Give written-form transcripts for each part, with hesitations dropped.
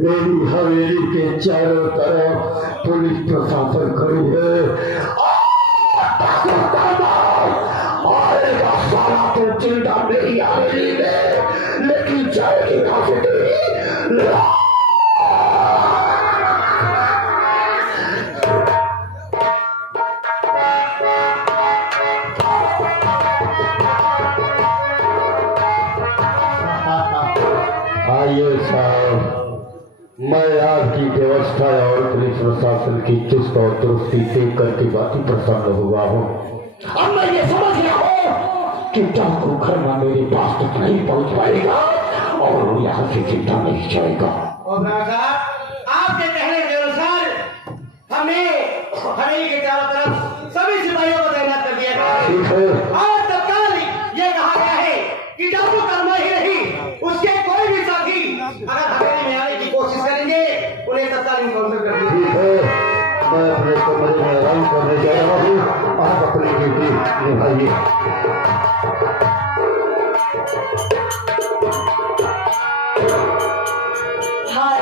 मेरी हवेली के चारों तरफ पुलिस प्रशासन खड़ी है। आएगा साला तो चिंता मेरी हवेली में, लेकिन जाएगी कहाँ से तेरी। आइए साहब, मैं आपकी व्यवस्था और पुलिस प्रशासन की चुस्त और दुरुस्ती देख करके बाकी प्रसन्न हुआ हूँ। अब मैं ये समझ गया हूँ कि डाकू घर में मेरे पास तक नहीं पहुँच पाएगा और यहाँ से चिंता नहीं जाएगा। और आपके कहने के अनुसार हमने हवेली के चारों तरफ सभी सिपाहियों को तैनात कर दिया गया है। और तत्काल ये कहा गया है कि डाकू कर्मा ही नहीं, उसके कोई भी साथी अगर हवेली में आने की कोशिश करेंगे उन्हें तत्काल इनकाउंटर कर दिया। मैं अपने कमरे में आराम करने जा रहा हूँ, आप अपनी ड्यूटी निभाइए। हाय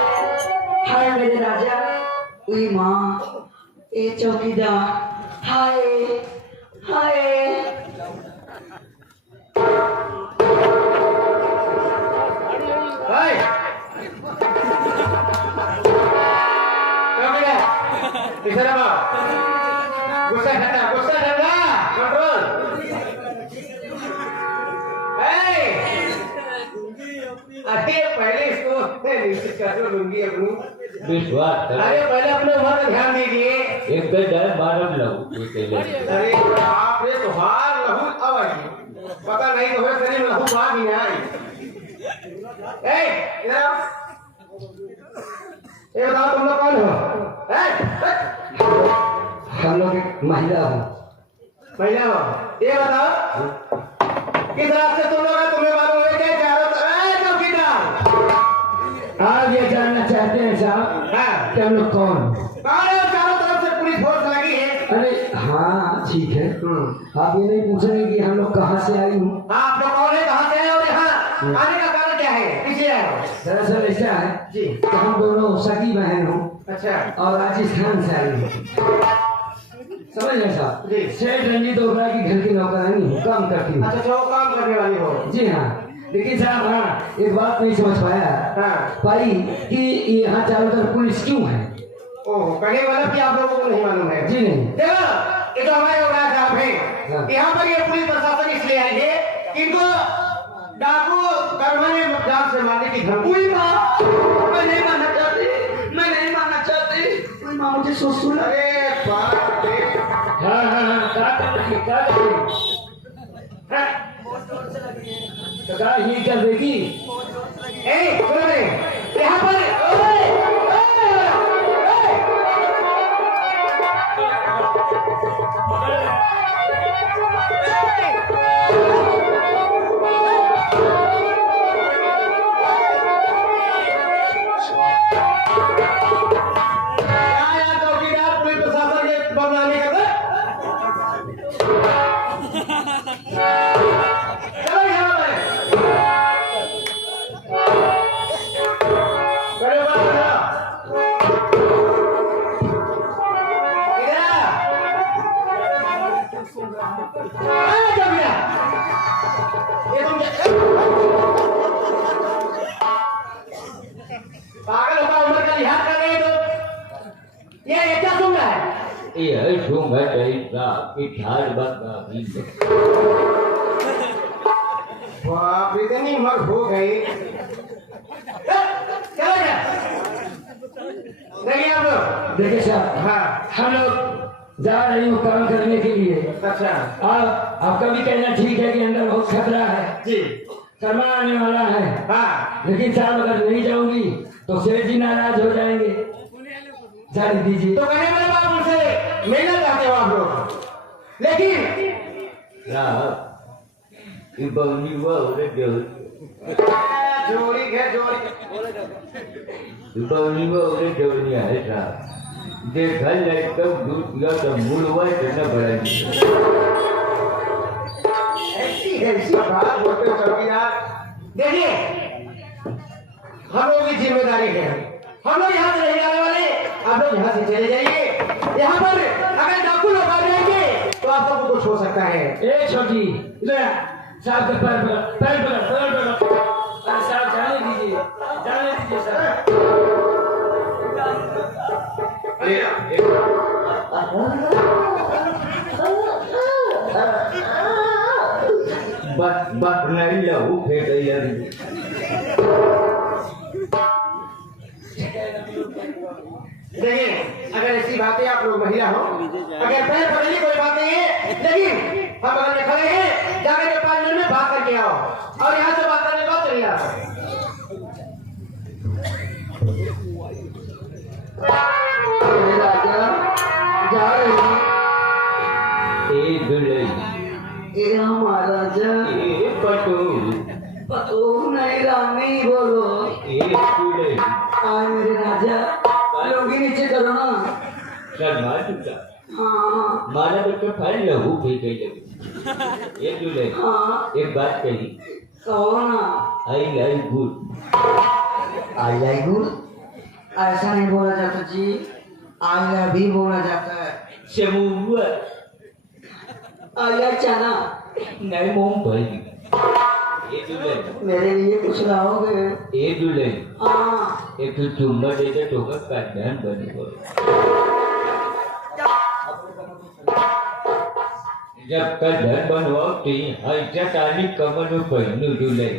हाय मेरे राजा, उई माँ, ए चौकीदार, हाय हाय। गुस्सा ठंडा कंट्रोल। अरे पहले इसको निश्चित कर लूंगी अपनी विश्वास। अरे पहले अपने उम्र का ध्यान दीजिए। एक तो जाए मारम लहू अरे आपने तो हार लहू आवाज़ पता नहीं तो शरीर में लहू बात ही नहीं। इधर आओ, ये बताओ तुम लोग कौन हो? हम लोग एक महिला हो। महिला हो, ये बताओ किस रास्ते तुम लोग हैं? तुम्हें मालूम है क्या चारों तरफ चौकीदार आप ये जानना चाहते हैं साहब? हाँ। कि हम लोग कौन है? चारों तरफ से पुलिस फोर्स लगी है। अरे हाँ ठीक है, आप ये नहीं पूछेंगे कि हम लोग कहाँ से आई हूँ? हाँ, आप लोग कौन है, कहाँ से आए और यहाँ आने का कारण क्या है, किसलिए आए हो? दरअसल ऐसा है जी। कि हम दोनों सगी बहन हो अच्छा। और राजस्थान से आई हूँ। समझ रहे साहब? जी। सेठ रंजीत ओबरा की घर की नौकरानी हूँ, काम करती हूँ। अच्छा, जो काम करने वाली हो। जी हाँ, लेकिन साहब हाँ एक बात नहीं समझ पाया हाँ। पाई कि यहाँ चारों तरफ पुलिस क्यों है? ओह, कहने वाला कि आप लोगों को नहीं मालूम है। जी नहीं। देखो, ये तो हमारे ओबरा साहब हाँ। हैं। यहाँ पर ये पुलिस प्रशासन इसलिए आई है कि इनको डाकू कर्मा ने जान से मारने की धमकी। उई माँ, मैं नहीं मानना चाहती, मैं नहीं मानना चाहती। उई माँ मुझे सोच सुना। अरे बाप रे। हाँ हाँ हाँ, क्या कर रही ही कर देगी। सुनो रे, यहाँ पर चौकीदार पुलिस प्रशासन के बदनामी कर पागल होगा, उम्र का लिहाज कर रहे हो तो ये क्या सुन रहा है? ये शुभ है जैसा कि ठाड़ बंदा भी बाप रे, इतनी उम्र हो गई। चलो क्या देखिए आप लोग। देखिए साहब, हाँ। हम लोग जा रही हूँ काम करने के लिए। अच्छा आपका भी कहना ठीक है कि अंदर बहुत खतरा है, जी। शर्मा आने वाला है। हाँ, लेकिन साहब अगर नहीं जाऊंगी तो सेठ जी नाराज हो जाएंगे। जाने दीजिए। तो कहने वाले बाप उनसे मिलना चाहते हो आप लोग, लेकिन ये बवनी हुआ उन्हें जोड़ी है जोड़ी। बवनी हुआ उन्हें जोड़नी है साहब। देखा जाए तब दूध पिया तो मूल हुआ करना पड़ेगा। ऐसी बात बोलते हो चौकीदार। देखिए, हम लोगों की जिम्मेदारी है हम लोग यहाँ से नहीं जाने वाले, आप लोग यहाँ से चले जाइए। यहाँ पर अगर डाकू लोग आ जाएंगे तो आप सबको कुछ हो सकता है। ए छोटी ले साहब के पैर पकड़। अरे साहब जाने दीजिए साहब। बट नहीं लहू फेंक यार। देखिए अगर ऐसी बातें आप लोग महिला हो, अगर पैर पकड़ने कोई बात नहीं है, लेकिन हम बगल में खड़े हैं, जाकर के 5 मिनट में बात करके आओ और यहाँ से बात करने के बाद चले आओ। राजा जा रहे हैं। ए दुल्हन, ये हमारा राजा ए पटोल, पतो नहीं रानी बोलो। ए दुल्हन, आए मेरे राजा, लोग ही नीचे करो ना। शर्मा चुका हाँ मारा बच्चा फाइल लहू फेंक लगे। ये दुल्हन हाँ एक बात कही, कहो ना। I like good. I like good ऐसा नहीं बोला जाता जी, आई लव भी बोला जाता है। समूह आई लाइक चना। नहीं मूंगफली। ये दुल्हन, मेरे लिए कुछ लाओगे? ए दुल्हन, हाँ एक तो चुम्मा दे दे तो मैं कल्याण बनेगा। जब कल्याण बनवाओ तो ऐसा ताली कमर में पहनू दुल्हन।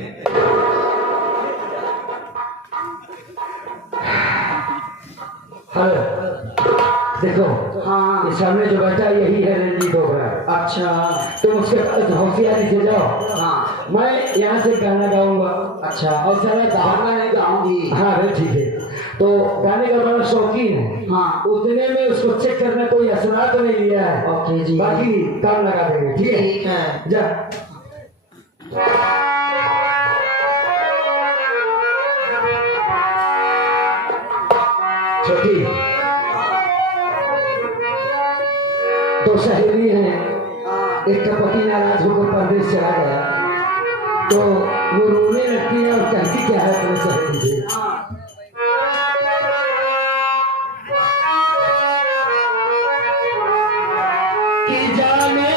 हेलो देखो, हाँ ये सामने जो बैठा है यही है रणजीत डोगरा। अच्छा तुम उसके पास होशियारी से जाओ। हाँ मैं यहाँ से गाना गाऊंगा। अच्छा और सारा गाना नहीं गाऊंगी। हाँ अरे ठीक है। तो गाने का बड़ा शौकीन है। हाँ उतने में उसको चेक करना कोई असरा तो नहीं लिया है। ओके जी। बाकी काम लगा देंगे। ठीक है ठीक है। जा। छोटी तो सहेली है, एक का पति नाराज होकर परदेश चला गया तो वो रोने लगती है और कहती क्या है अपने सहेली से, कि जाने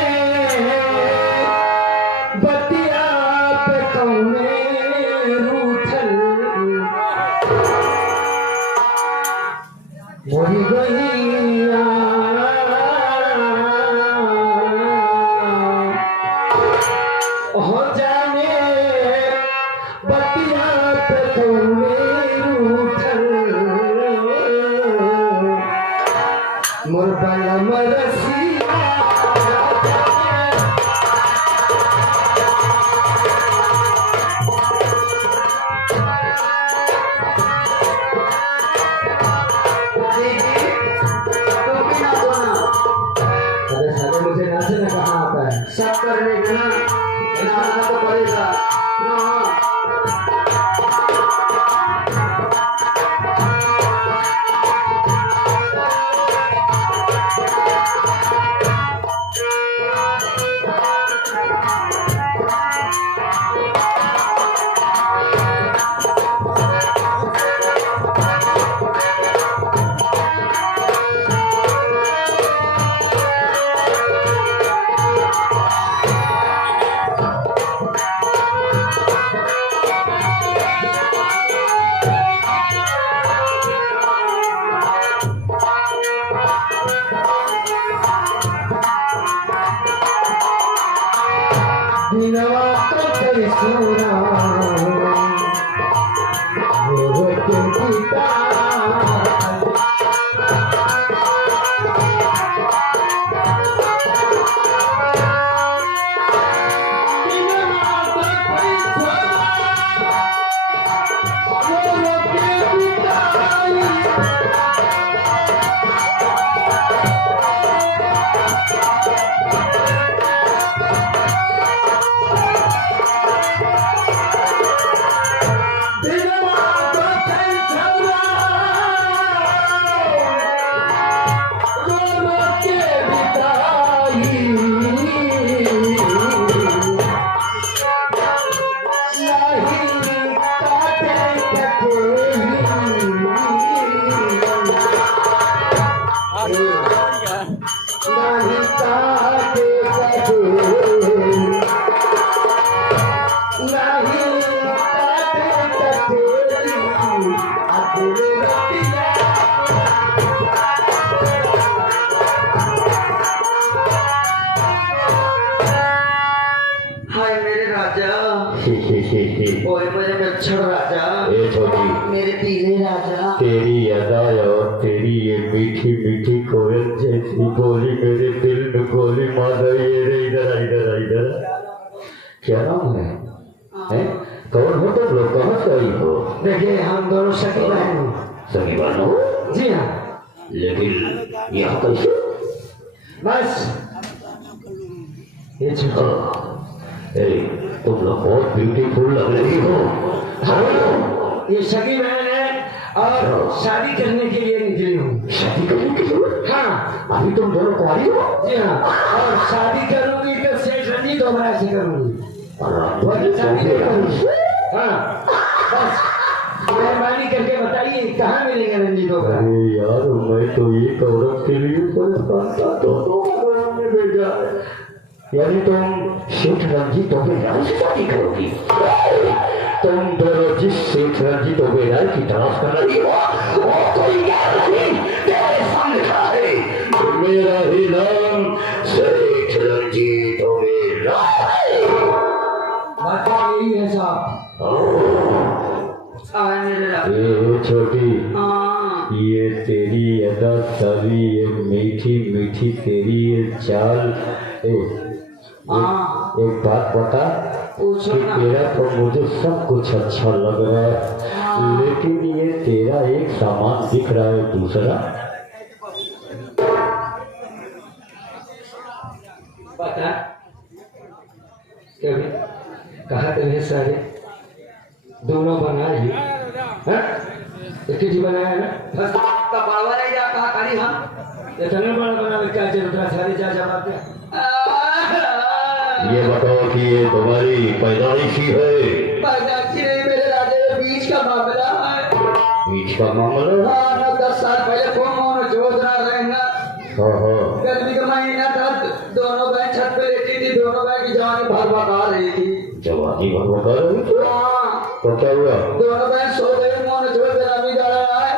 बतिया पे कौने रूठल मोरी गैया हो जाने बतिया पे कौने रूठल मोर बलम रसिया अरे साले मुझे नाचना कहाँ आता है। सब करने के ना बनाना तो पड़ेगा। हाँ तेरी ये मीठी मीठी कोयल जैसी बोली मेरे दिल में गोली मार रही है रे। इधर क्या नाम है? हैं? कौन हो तुम लोग? कहाँ से आई हो? देखिए हम दोनों सगी बहन हैं। सगी बहन हो? जी हाँ। लेकिन यहाँ कैसे? बस ये छुट्टी। ए, तुम लोग बहुत ब्यूटीफुल लग रही हो। हाँ, ये सगी बहन है और शादी करने के लिए निकली हूँ। शादी करने के लिए? हाँ। अभी तुम दोनों कुंवारी हो? जी हाँ। और शादी करूंगी तो सेठ रंजीत ओबराय से करूंगी। और शादी नहीं करूंगी। हाँ बस मेहरबानी करके बताइए कहाँ मिलेंगे रंजीत ओबराय? अरे यार मैं तो एक औरत के लिए परेशान था, दोनों ने भेजा है। यानी तुम सेठ रंजीत ओबराय से शादी करोगी? तुम दोनों जिस सेठ रंजीत ओबराय की तलाश कर रही हो वो कोई और नहीं तेरे सामने खड़ा है। मेरा ही नाम सेठ रंजीत ओबराय। बात यही है साहब। ये छोटी, हाँ। ये तेरी अदा सारी, ये मीठी मीठी तेरी ये चाल। एक बात बता कि तेरा तो मुझे सब कुछ अच्छा लग रहा है, लेकिन ये तेरा एक सामान दिख रहा है दूसरा। पता कभी कहा तुम्हें सारे दोनों बनाए एक ही बनाया ना? बस कपड़वा नहीं जा कहा करी हम इतना बड़ा बना क्या जरूरत सारे जा जवाब दे। ये बताओ कि ये तुम्हारी पैदाइशी है? पैदाइशी नहीं मेरे राजे, बीच का मामला है। बीच का मामला? हाँ ना 10 साल पहले कौन जोधरा रहना। हाँ। गर्मी का महीना था, दोनों बहन छत पे लेटी थी, दोनों बहन की जवानी भरभका रही थी। जवानी भरभका रही थी? हाँ। तो क्या हुआ? दोनों बहन सो गई, मोन छोड़ ग्रामी जा रहा है।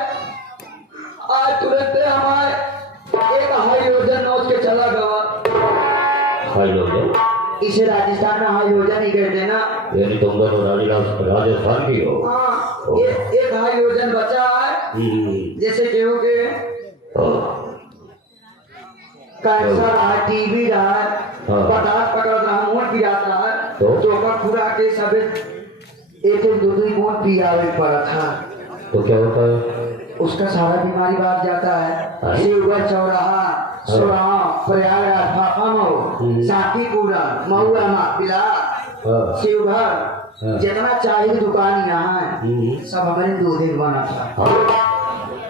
आज तुरंत हमारे एक हाई योजन नोच के चला गया। हाई लोग इसे राजस्थान में हाई योजन ही कहते ना। यानी तुम दोनों राजस्थान की हो? हाँ। एक हाई योजन बचा है, जैसे गेहूं के कैंसर है, टीबी रहा है, पटाख पकड़ रहा है, मोट गिराता है, चोकर खुरा के सब एक दूसरी मोट पियावे पड़ा था। तो क्या होता है? उसका सारा बीमारी भाग जाता है। शिवगढ़ चौराहा, सुराहा, प्रयागराज, फाफानो, साकीपुरा, महुआ, पिला, शिवगढ़, जितना चाहिए दुकान यहाँ है, सब हमारे दूध बना था।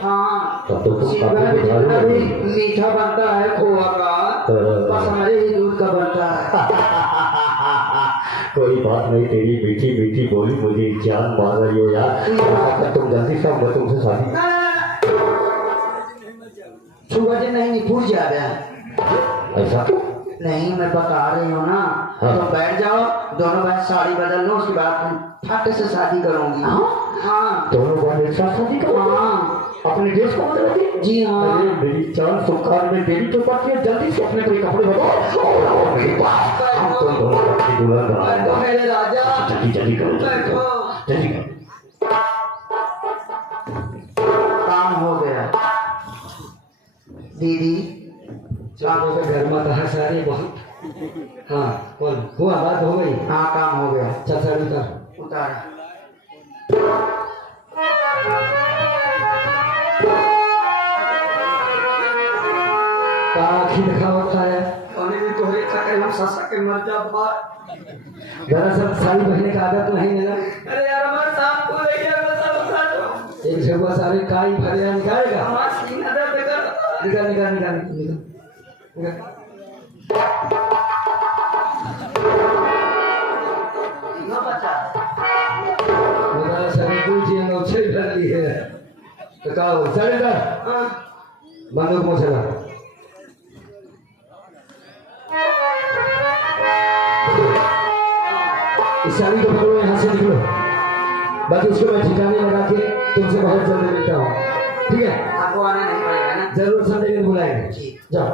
हाँ। शिवगढ़ में जितना भी मीठा बनता है खोआ का, बस हमारे ही दूध का बनता है। कोई बात नहीं, तेरी मीठी मीठी बोली मुझे जान मार रही है यार। तुम जल्दी से मैं तुमसे शादी सुबह से नहीं फूट जा रहा ऐसा नहीं, मैं बता रही हूँ ना। हाँ। तो बैठ जाओ, दोनों बहन साड़ी बदल लो, उसके बाद फट से शादी करूंगी। हाँ। दोनों बहन एक साथ शादी करो? हाँ। अपने देश को बदल? जी हाँ। मेरी जान सुखार में देरी तो पड़ती है, जल्दी से अपने कोई कपड़े बताओ और आओ मेरे पास। हम तो दोनों अपनी दुल्हन बनाएंगे। मेरे राजा जल्दी जल्दी करो, जल्दी करो। काम हो गया दीदी। चारों के घर में कहा सारे बहुत। हाँ बोल, हुआ बात हो गई? हाँ काम हो गया। चल सर उतार उतार। आखी दिखा होता है तोहरे चक्कर हम सस के मर जा। दरअसल साड़ी पहनने का आदत नहीं है ना। अरे यार हमारे साथ को ले गया, मैं सब उठा दो। एक जगह सारे काई भरे निकालेगा। हमारा सीना दर्द कर। निकाल निकाल निकाल निकाल ना बचा। मेरा शरीर दूसरी नौछे भर ली है। तो कहो चले जा। बंदूक में चला। इस साड़ी को पकड़ो, यहाँ से निकलो। बाकी इसको मैं ठिकाने लगा के तुमसे बहुत जल्दी मिलता हूँ, ठीक है? आपको आना नहीं पड़ेगा ना। जरूर संडे दिन बुलाएंगे। जाओ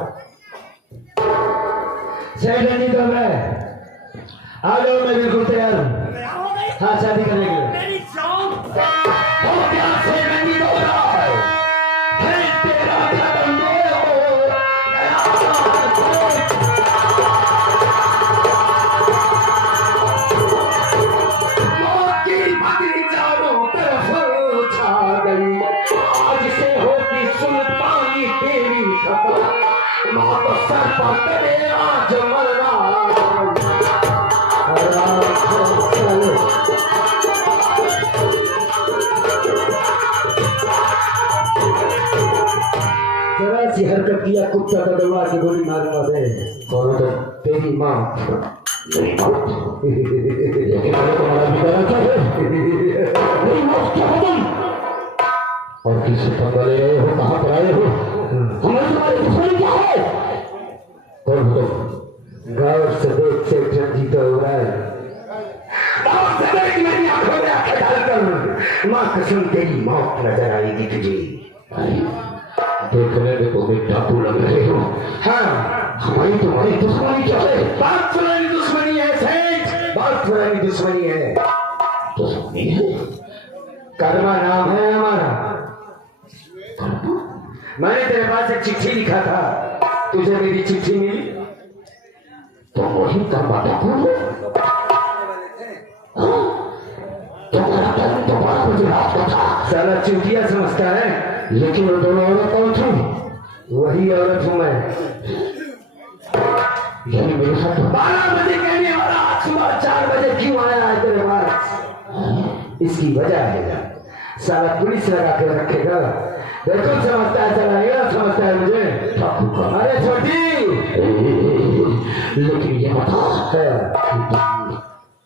सही रंजीत ओबराय, आ जाओ, मैं बिल्कुल तैयार हूँ। हाँ शादी करने के लिए। हो गया से रंजीत ओबराय। ना तो सर पर तेरे आज मरना। जरा सी हरकत किया कुत्ता का दौड़ा के गोली मारूंगा मैं। कौन तो तेरी माँ मेरी मौत। लेकिन मैंने तुम्हारा बिगाड़ा क्या है? मेरी मौत क्या हो गई? और किससे पंगा ले रहे हो? कहाँ पर आए हो? हमारी तुम्हारी दुश्मनी क्या है? कौन हो तुम? गाँव से देख से जीता हुआ है। गाँव से देख मेरी आंखों में आंखें डालकर माँ कसम तेरी मौत नजर आएगी तुझे। देखने में तो एक डाकू लग रहे हो। हाँ, हमारी तुम्हारी दुश्मनी क्या है? बात पुरानी दुश्मनी है सेठ, बात पुरानी दुश्मनी है। दुश्मनी है? कर्मा नाम है हमारा। मैंने तेरे पास एक चिट्ठी लिखा था, तुझे मेरी चिट्ठी मिली? तुम वही कर्मा डाकू हो? तुम्हारा टाइम तो 12 बजे रात का था। साला चूतिया समझता है। लेकिन वो दोनों औरत कौन थी? वही औरत हूँ मैं। यानी मेरे साथ 12 बजे कहने वाला आज सुबह 4 बजे क्यों आया है तेरे पास? इसकी वजह है साला पुलिस लगा के रखेगा। देखो समझता है, चलाएगा समझता है मुझे। अरे छोटी, लेकिन ये बता,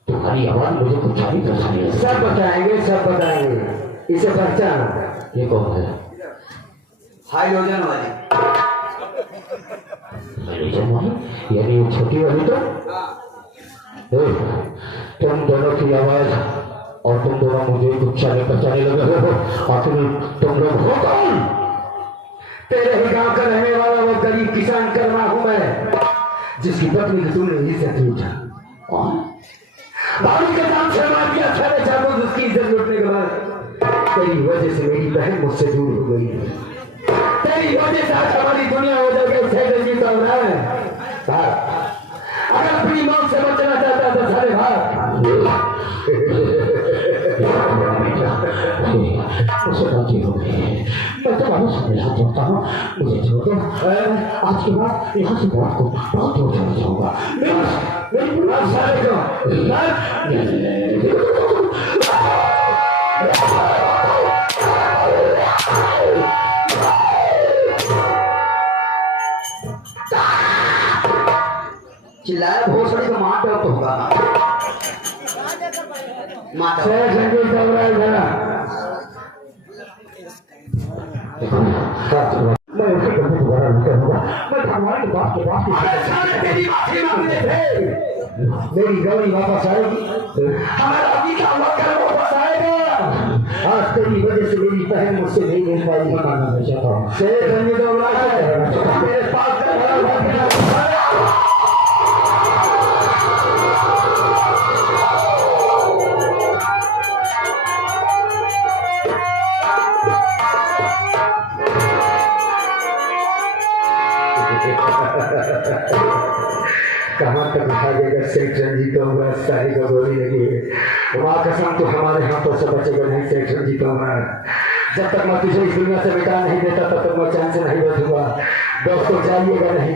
तुम्हारी आवाज मुझे कुछ नहीं परेशानी है। सब बताएंगे, सब बताएंगे। इसे पहचान। ये कौन है? हाइड्रोजन वाली। हाइड्रोजन वाली? यानी वो छोटी वाली तो? तुम दोनों की आवाज और तुम दोनों मुझे कुछ नहीं पहचाने लगे हो। आखिर तुम लोग हो कौन? तेरे ही गांव का रहने वाला वो गरीब किसान कर्मा हूं मैं, जिसकी पत्नी को तूने इज्जत लूटा। भाभी का नाम से मार दिया, सारे चाबूक उसकी इज्जत लूटने के बाद तेरी वजह से मेरी बहन मुझसे दूर हो गई। तेरी वजह से आज हमारी दुनिया हो जाएगी। सैकल जीता हो रहा है। अगर अपनी मौत से बचना चाहता तो सारे भाग। उसे गलती हो गई। मैं तुम्हारे सामने हाथ जोड़ता हूँ, मुझे छोड़ दो। आज के बाद यहाँ से बहुत दूर चला जाऊंगा। मेरी सारे को चिल्लाया भोसड़ी को मार दो तो होगा। माता मैं उसे कभी दोबारा नहीं करूंगा। मैं भगवान के पास मेरी गौरी वापस आएगी, हमारा गीता वाकर वापस आएगा। आज तेरी वजह से मेरी बहन मुझसे नहीं मिल पाई। मैं चाहता हूँ मेरे पास कहाँ तक भागेगा सेठ रंजीत होगा। सारी का गोली लगी है। माँ कसम तो हमारे हाथों से बचेगा नहीं सेठ रंजीत होगा। जब तक मैं तुझे इस दुनिया से मिटा नहीं देता तब तक मैं चैन से नहीं बैठूंगा। दोस्तों जाइएगा नहीं।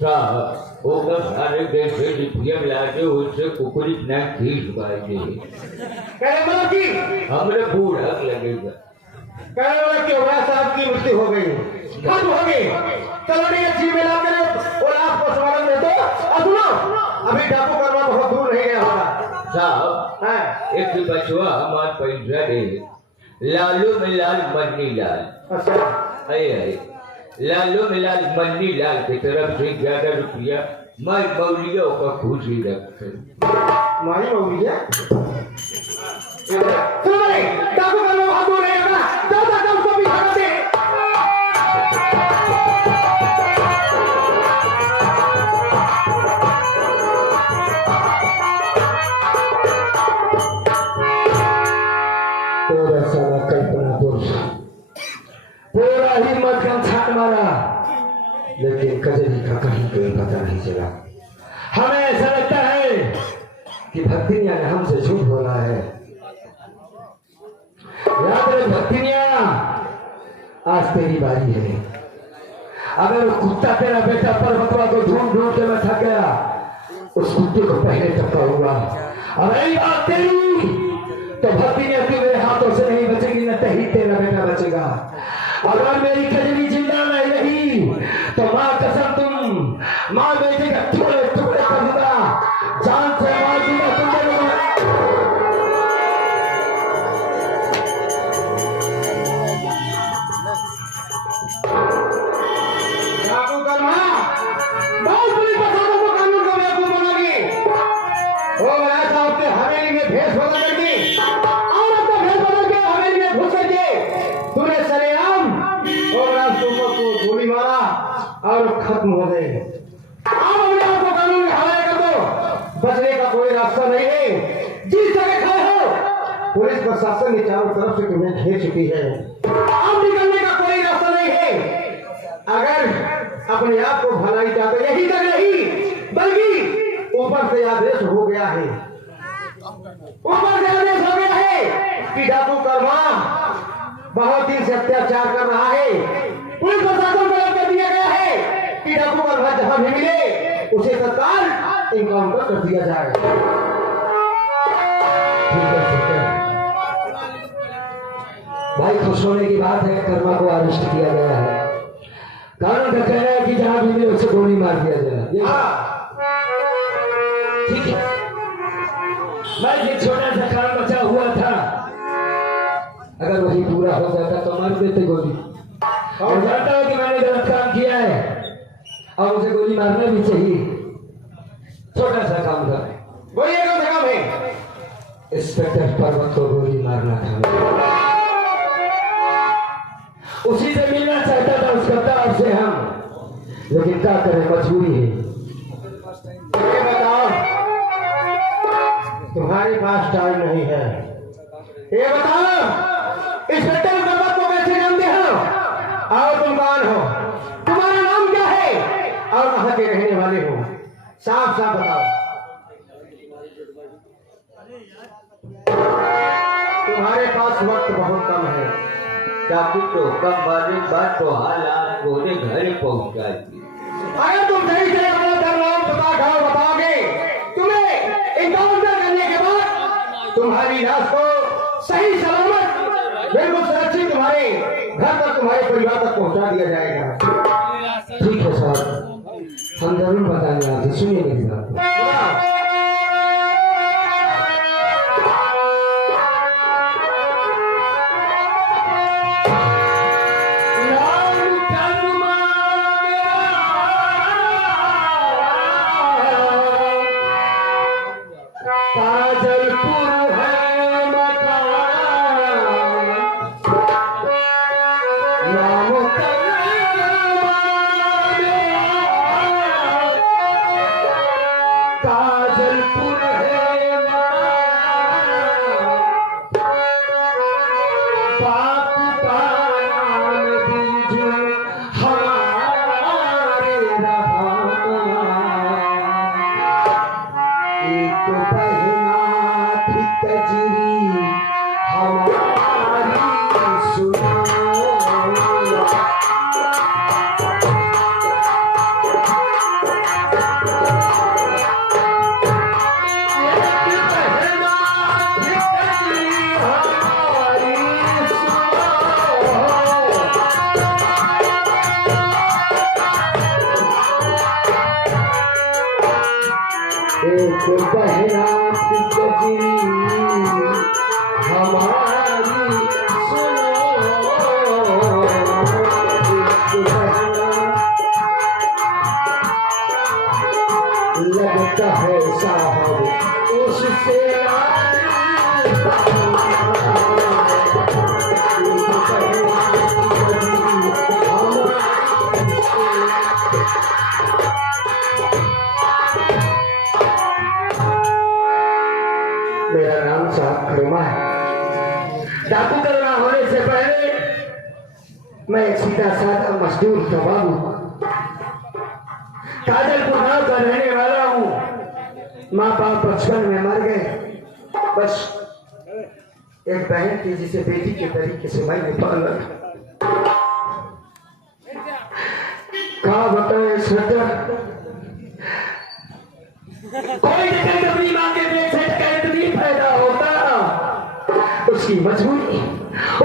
साहब होगा सारे जैसे डिपिया लाके उससे कुकुरी ना खींच पाएंगे कहने वाला की हमरे बूढ़ा लगेगा कहने वाला कि होगा साहब की मृत्यु हो गई खत्म हो गई कलोनी अच्छी मिला कर और आपको स्वागत दे दो और सुनो अभी डाकू करवा बहुत दूर नहीं गया होगा साहब हाँ एक बचवा हमार पैसा दे लालू में लाल मन्नी लाल अच्छा अये लालू में लाल मन्नी लाल की तरफ से 11 रुपया मैं मौलियों का खुशी रखे मारी मौली है सुनो भाई डाकू करवा बहुत दूर नहीं होगा ज्यादा कम को भी हटा दे पूरा सारा कल्पना पुरुष पूरा हिम्मत का छाट मारा लेकिन कजरी का कहीं कोई पता नहीं चला। हमें ऐसा लगता है कि भक्तिनिया ने हमसे झूठ बोला है। याद रहे भक्तिनिया, आज तेरी बारी है। अगर वो कुत्ता तेरा बेटा पर्वतवा को ढूंढ ढूंढ के मैं थक गया, उस कुत्ते को पहले टक्का हुआ। और यही बात तेरी तो भक्तिनिया तू मेरे हाथों से नहीं बचेगी, न ही तेरा बेटा बचेगा। अगर मेरी कजरी जिंदा नहीं रही तो माँ कसम तुम माँ बेटे का टुकड़े टुकड़े कर दूंगा, जान से मार दूंगा तुम दोनों को। डाकू करवा बहुत बड़ी प्रसादों को कानून का बेवकूफ बनागी। वो ऐसा अपने हवेली में भेष बदल करके और अपना भेष बदल के हवेली में घुस करके तूने सरेआम और राजकुमार को गोली मारा और खत्म हो गए। आप अपने आप को कानून के हवाले कर दो, बचने का कोई रास्ता नहीं है। जिस जगह खड़े हो पुलिस प्रशासन ने चारों तरफ से तुम्हें घेर चुकी है, अब निकलने का कोई रास्ता नहीं है। अगर अपने आप को भलाई चाहते यही तक नहीं बल्कि ऊपर से आदेश हो गया है, ऊपर से आदेश हो गया है कि डाकू करवा बहुत दिन से अत्याचार कर रहा है। पुलिस प्रशासन को कर दिया गया है कि डाकू करवा जहां भी मिले उसे तत्काल इनकाउंटर कर दिया जाए। ठीक है भाई, खुश होने की बात है, कर्मा को अरेस्ट किया गया है। कानून का कहना है कि जहां भी मिले उसे गोली मार दिया जाए। ठीक है, मैं ये छोटा सा काम बचा हुआ था, अगर वही पूरा हो जाता तो मार देते गोली। और जानता हूं कि मैंने गलत काम किया है और मुझे गोली मारना भी चाहिए। छोटा सा काम था, बोलिए कौन सा काम है? इंस्पेक्टर पर्वत को गोली मारना था। उसी से मिलना चाहता था उस गद्दार से हम, लेकिन क्या करें, मजबूरी है। ये बताओ तुम्हारे पास टाइम नहीं है। ये बताओ इंस्पेक्टर पर्वत को कैसे जानते हो और तुम कौन हो? तुम्हारा नाम क्या है और कहाँ के रहने वाले हो? साफ साफ बताओ। तुम्हारे पास वक्त बहुत कम है। डाकू तो कम मारे बात तो हालात पूरे घर पहुंचा दी। अगर तुम सही से अपना नाम पता घर बताओगे, तुम्हें इनकाउंटर करने के बाद तुम्हारी लाश को सही सलामत बिल्कुल सुरक्षित तुम्हारे घर तक, तुम्हारे परिवार तक पहुंचा दिया जाएगा। ठीक है साहब, हम जरूर बताएंगे आपसे, सुनिए मेरी बात। काजल लगता है साहब उससे मेरा नाम साहब खरमा है। डाकू करना होने से पहले मैं एक सीधा साधा मजदूर था बाबू। काजलपुर गांव का रहने वाला हूँ। माँ बाप बचपन में मर गए। बस एक बहन थी जिसे बेटी के तरीके से मैंने पाला। कहा बताए स्वेटर कोई जगह अपनी माँ के पेट से कैसे पैदा होता, उसकी मजबूरी,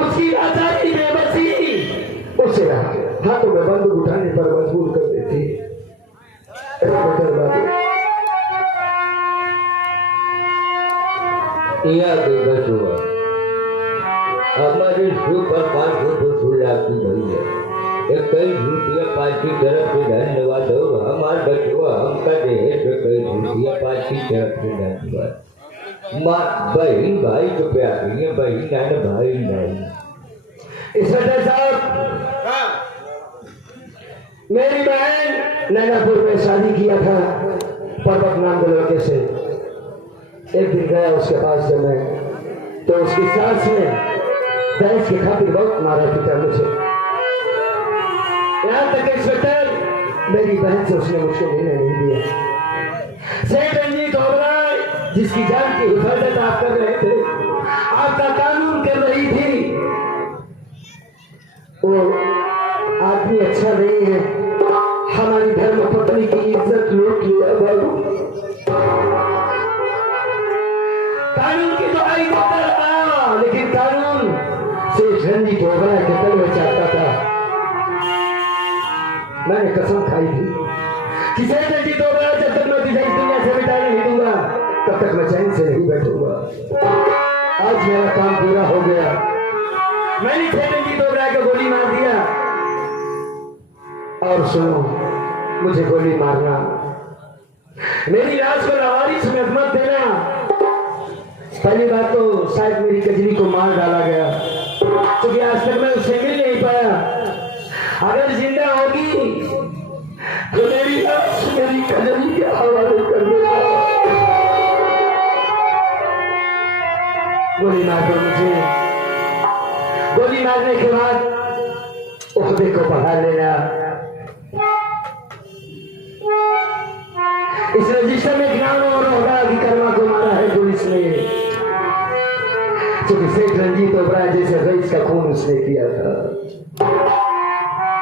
उसकी लाचारी, बेबसी उसे हाथों में बंदूक उठाने पर मजबूर कर देती। हमारे सुपर 500 लाख की भई है। एक कई रुपया पार्टी तरफ से धन्यवाद हो। हमारे बचवा हमका देश कई रुपया पार्टी तरफ से धन्यवाद। माँ बहन भाई तो प्यार है, बहन नाना भाई नहीं। इंस्पेक्टर साहब, मेरी बहन नैनापुर में शादी किया था पर्वत नाम के लड़के से। एक दिन गया उसके पास जब मैं, तो उसकी सास ने दहेज की खातिर बहुत मारा पीटा मुझे। यहाँ तक इंस्पेक्टर मेरी बहन से उसने मुझको मिलने नहीं दिया। सेठ रंजीत ओबराय जिसकी जान की हिफाजत आप कर रहे थे, आपका कानून कर रही थी, वो आदमी अच्छा नहीं है। हमारी धर्म पत्नी की इज्जत लूट लिया बाबू। कानून की दुहाई देता रहा, लेकिन कानून सेठ रंजीत ओबराय के तल में चाहता था। मैंने कसम खाई थी कि सेठ रंजीत ओबराय जब तक मैं तुझे इस दुनिया से मिटा नहीं दूंगा तब तक मैं चैन से नहीं बैठूंगा। आज मेरा काम पूरा हो गया। मैंने सेठ रंजीत ओबराय को गोली मार दिया। और सुनो, मुझे गोली मारना, मेरी लाश को लावारिस में मत देना। पहली बात तो शायद मेरी कजरी को मार डाला गया, क्योंकि आज तक मैं उससे मिल नहीं पाया। अगर जिंदा होगी तो मेरी लाश मेरी कजरी के हवाले कर देगा। गोली मार दो मुझे। गोली मारने के बाद उखदे को बढ़ा लेना। इस रजिस्टर में नाम और होगा कि कर्मा को मारा है पुलिस ने, क्योंकि सेठ रंजीत ओबराय जैसे रईस का खून उसने किया था।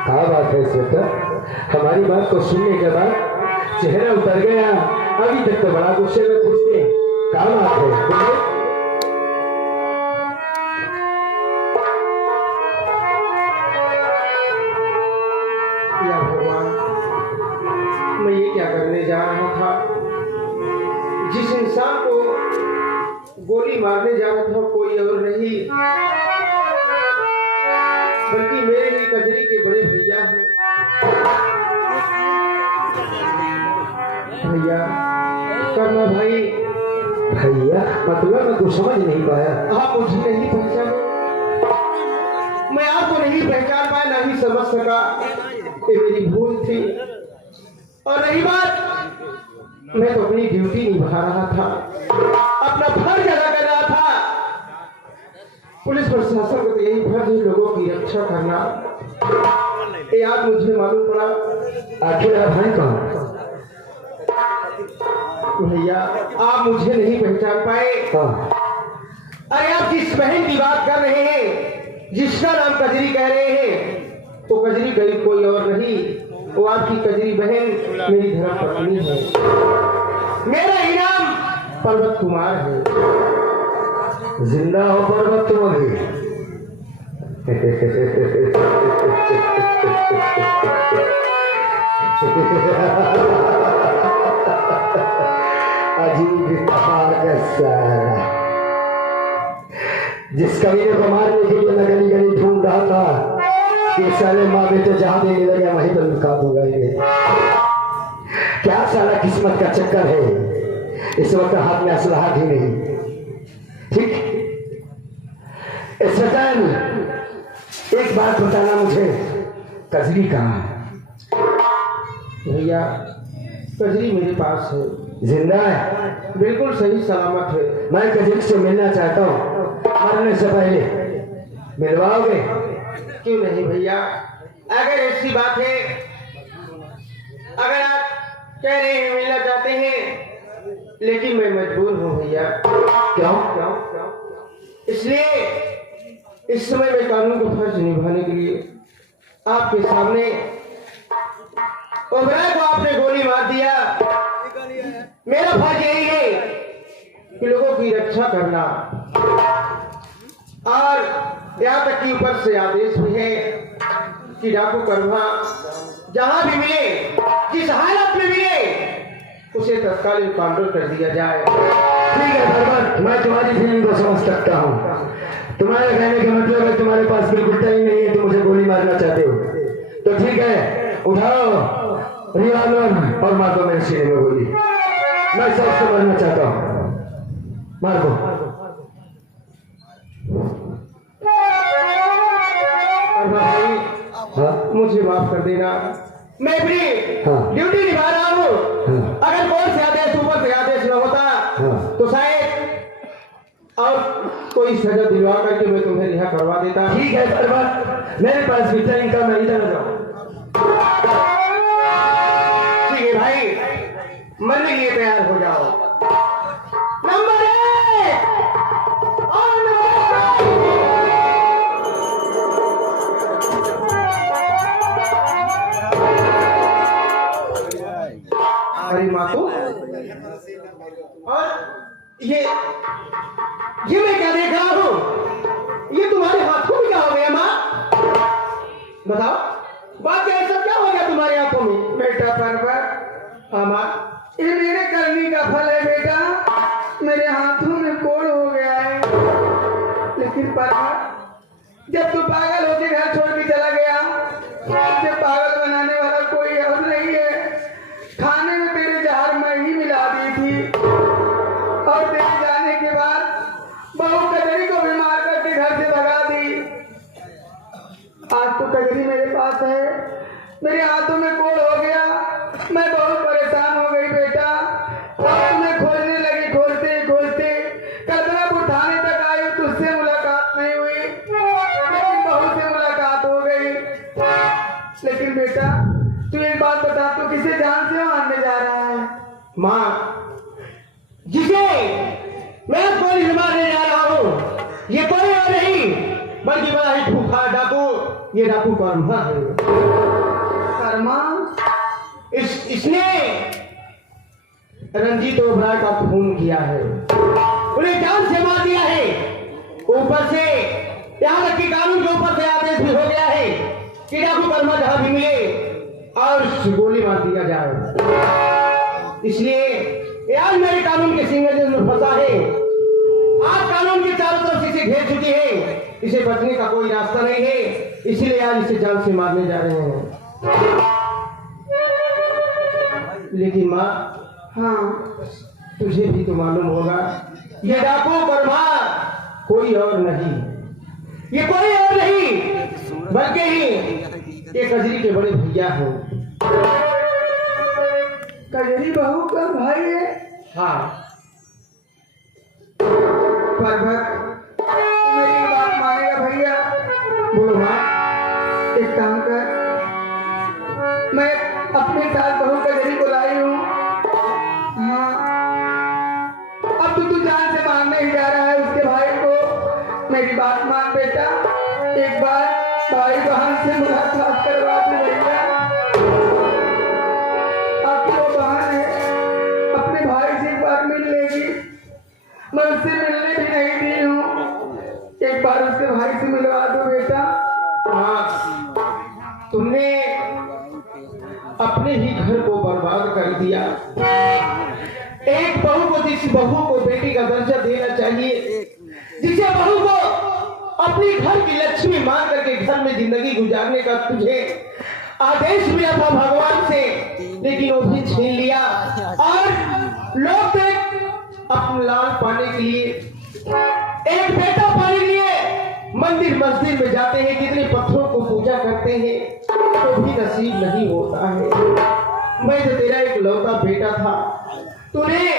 क्या बात है सेठ, हमारी बात को सुनने के बाद चेहरा उतर गया। अभी तक तो बड़ा गुस्से में खुश थे। क्या बात है? या भगवान, मैं ये क्या करने जा रहा था? जिस इंसान को गोली मारने जा रहा था कोई और नहीं बल्कि मेरे लिए कजरी के बड़े भैया हैं। भैया, करना भाई। भैया मतलब मैं कुछ समझ नहीं पाया। आप मुझे नहीं पहचाने, मैं आपको नहीं पहचान पाया, नहीं समझ सका। ये मेरी भूल थी। और रही बात, मैं तो अपनी ड्यूटी निभा रहा था, अपना फर्ज अदा कर रहा था। पुलिस प्रशासन को तो यही फर्ज है लोगों की रक्षा करना। ये आज मुझे मालूम पड़ा। आखिर आप हैं कौन? भैया, आप मुझे नहीं पहचान पाए। अरे आप जिस बहन की बात कर रहे हैं, जिसका नाम कजरी कह रहे हैं, तो कजरी गई कोई और नहीं, वो आपकी कजरी बहन मेरी धर्म पत्नी है। मेरा इनाम पर्वत कुमार है। जिंदा हो पर्वत तुम्हारी। अजीब जिस कमीने को मारने के लिए मैं गली गली ढूंढ रहा था कि साले माँ बेटे जहां देने लगे वहीं पर लुका दूंगा। क्या साला किस्मत किस्मत का चक्कर है। इस वक्त हाथ में असलहा भी नहीं। ठीक, इस टाइम एक बात बताना मुझे, कजरी कहाँ है? भैया कजरी मेरे पास है, जिंदा है? बिल्कुल सही सलामत है। मैं कजरी से मिलना चाहता हूँ, मरने से पहले मिलवाओगे? क्यों नहीं भैया, अगर ऐसी बात है, अगर आप कह रहे हैं मिलना चाहते हैं, लेकिन मैं मजबूर हूँ भैया। क्यों? इसलिए इस समय मैं कानून का फर्ज निभाने के लिए आपके सामने ओबराय को आपने गोली मार दिया। मेरा फर्ज यही है कि लोगों की रक्षा करना, और यहाँ तक कि ऊपर से आदेश भी है कि डाकू कर्मा जहां भी मिले, जिस हालत में मिले, उसे तत्कालीन काउंटर कर दिया जाए। ठीक है बर्बाद, मैं तुम्हारी फीलिंग को समझ सकता हूँ। तुम्हारे कहने का मतलब है तुम्हारे पास बिल्कुल टाइम नहीं है, तुम मुझे गोली मारना चाहते हो। तो ठीक है, उठाओ रिवॉल्वर और मार दो मेरे सीने में गोली। मैं सबसे मरना चाहता हूँ, मार दो। भाई हाँ? मुझे माफ कर देना, मैं अपनी हाँ। ड्यूटी निभा रहा हूँ। हाँ। अगर कोर्ट से आदेश, ऊपर से आदेश न होता हाँ। तो शायद और कोई सजा दिलवा करके मैं तुम्हें रिहा करवा देता। ठीक है बर्बाद, मेरे पास भी टाइम का, मैं इधर आ जाऊँ। ठीक है भाई, मरने के लिए तैयार हो जाओ। नंबर 1 और नंबर 2। हरी मातो, और ये मैं क्या देख रहा हूँ? ये तुम्हारे हाथों में क्या हो गया माँ? बताओ, बात क्या, ऐसा क्या हो गया तुम्हारे हाथों में? बेटा पर्वत, हाँ माँ, ये मेरे करनी का फल है बेटा। मेरे हाथों में कोड़ हो गया है। लेकिन पर्वत, जब तू पागल होके घर छोड़ के चला गया, तुझे पागल बनाने वाला कोई और नहीं है। खाने में तेरे जहर मैं ही मिला दी थी, और तेरे जाने के बाद बहू कजरी को भी मार करके घर से भगा दी। आज तो कजरी मेरे पास है, मेरे हाथों में कोड़ हो गया। मैं बहुत परेशान हो गई बेटा। और तुम्हें खोजने लगी, खोजते खोजते कदरापुर थाने तक आई, तुझसे मुलाकात नहीं हुई, लेकिन बहू से मुलाकात हो गई। लेकिन बेटा तू एक बात बता, तू किसे जान से मारने जा रहा है? माँ, जिसे मैं गोली से मारने जा रहा हूँ, ये कोई और नहीं बल्कि बड़ा ही भूखा डाकू, ये डाकू कर्मा है। कर्मा? इसने रंजीत ओबराय का खून किया है, उन्हें जान से मार दिया है। ऊपर से यहाँ तक कि कानून के ऊपर से आदेश भी हो गया है कि डाकू कर्मा जहां भी मिले और गोली मार दिया जाए। इसलिए ये आज मेरे कानून के सिंगल में फंसा है। आज कानून की चारों तरफ इसे घेर चुकी है, इसे बचने का कोई रास्ता नहीं है। इसलिए आज इसे जान से मारने जा रहे हैं। लेकिन माँ, हाँ, तुझे भी तो मालूम होगा, ये डाकू कर्मा कोई और नहीं, ये कोई और नहीं बल्कि ये कजरी के बड़े भैया हैं। कजरी बहू का भाई है? हाँ। पर्वत, मेरी बात मानेगा भैया? बोलो माँ। एक काम कर, मैं अपने साथ बहू कजरी को लाई हूँ। हाँ, अब तू जान से मारने ही जा रहा है उसके भाई को। मेरी बात मान बेटा, एक बार भाई बहन से मुलाकात करवा दे भैया। आपकी वो बहन है, अपने भाई से एक बार मिल लेगी। मैं उससे मिलने भी नहीं दी हूँ, एक बार उसके भाई से मिलवा दो बेटा। हाँ, तुमने अपने ही घर को बर्बाद कर दिया। एक बहू को, जिस बहू को बेटी का दर्जा देना चाहिए, जिसे बहू को अपनी घर की लक्ष्मी मान करके घर में जिंदगी गुजारने का तुझे आदेश मिला था भगवान से, लेकिन वो भी छीन लिया। और में जाते हैं, कितने पत्थरों को पूजा करते हैं, तो भी नसीब नहीं होता है। मैं तो तेरा एक लौता बेटा था, तूने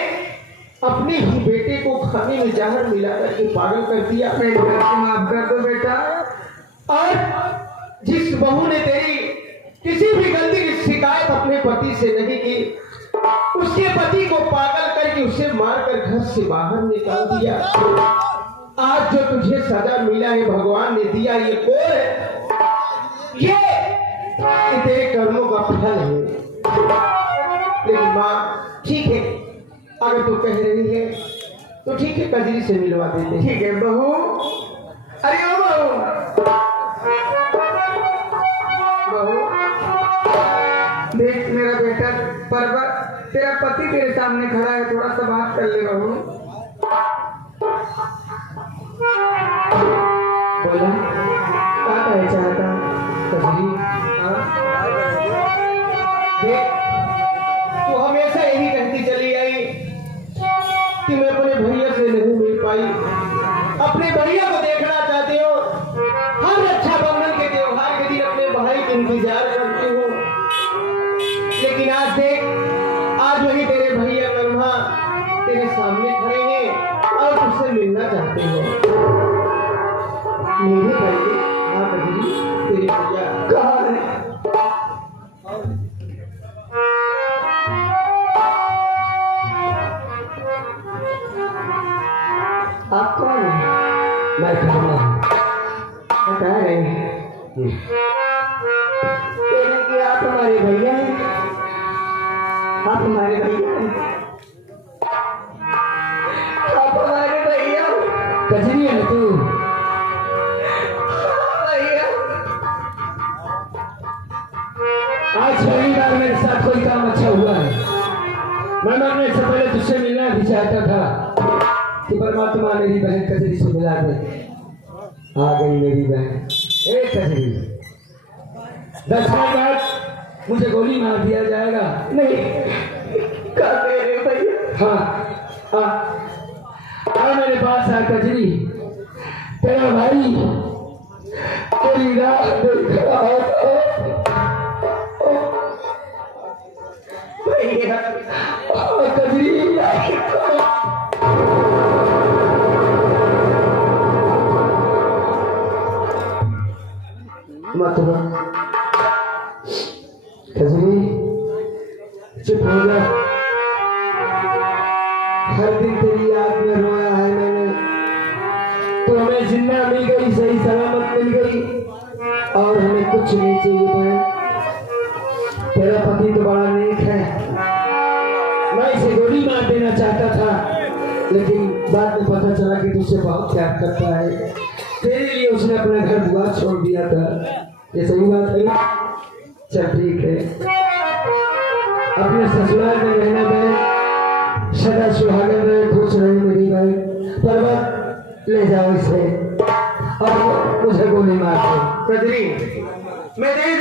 अपने ही बेटे को खाने में जहर मिला करके पागल कर दिया। मैं माफ कर दो बेटा। और जिस बहू ने तेरी किसी भी गलती की शिकायत अपने पति से नहीं की, उसके पति को पागल करके उसे मारकर घर से बाहर निकाल दिया। आज जो तुझे सजा मिला है भगवान ने दिया, ये कौन है? ये तेरे कर्मों का फल है। लेकिन माँ ठीक है, अगर तू कह रही है तो ठीक है, कजरी से मिलवा देते। ठीक है बहू। अरे ओ बहू, बहू देख मेरा बेटा पर्वत, तेरा पति तेरे सामने खड़ा है, थोड़ा सा बात कर ले बहू। बोला क्या कहना चाहता कजरी? देख तू हमेशा यही कहती चली आई कि मैं अपने भैया से नहीं मिल पाई, अपने भैया को देखना चाहती हो, हर रक्षाबंधन के त्योहार के दिन अपने भाई का इंतजार करती हो। लेकिन आज देख, आज वही तेरे भैया कर्मा तेरे सामने खड़े हैं और तुझसे मिलना चाहते हो। मेरे भैया, हाँ कजरी, तेरे भैया कहाँ है? आप कौन है? मैं खाना बता रहे हैं कि आप हमारे भैया हैं, आप हमारे भैया हैं, आप हमारे भैया। कजरी है तू? भैया आज पहली बार मेरे साथ कोई काम अच्छा हुआ है। मैं मरने से पहले तुझसे मिलना भी चाहता था कि परमात्मा मेरी बहन कजरी से मिला दे। आ गई मेरी बहन। ए कजरी, 10 मिनट बाद मुझे गोली मार दिया जाएगा। नहीं, क्या कह रहे हो भैया? हाँ आ मेरे पास आ कजरी, तेरा भाई तेरी राह देख रहा है। भैया कजरी मत रो कजरी, चुप हो जा। हर दिन तेरी याद में रोया है मैंने, तो हमें जिंदा मिल गई, सही सलामत मिल गई, और हमें कुछ नहीं चाहिए बहन। तेरा पति तो बड़ा नेक है, मैं इसे गोली मार देना चाहता था, लेकिन बाद में पता चला कि तुझसे बहुत प्यार करता है। तेरे लिए उसने अपना घर दुआर छोड़ दिया था। ये सही बात है? चल ठीक है, अपने ससुराल में रहने में सदा सुहागन रहे, खुश रहे मेरी बहन। पर्वत ले जाओ इसे और मुझे गोली मार दो। कजरी, मैं तेरी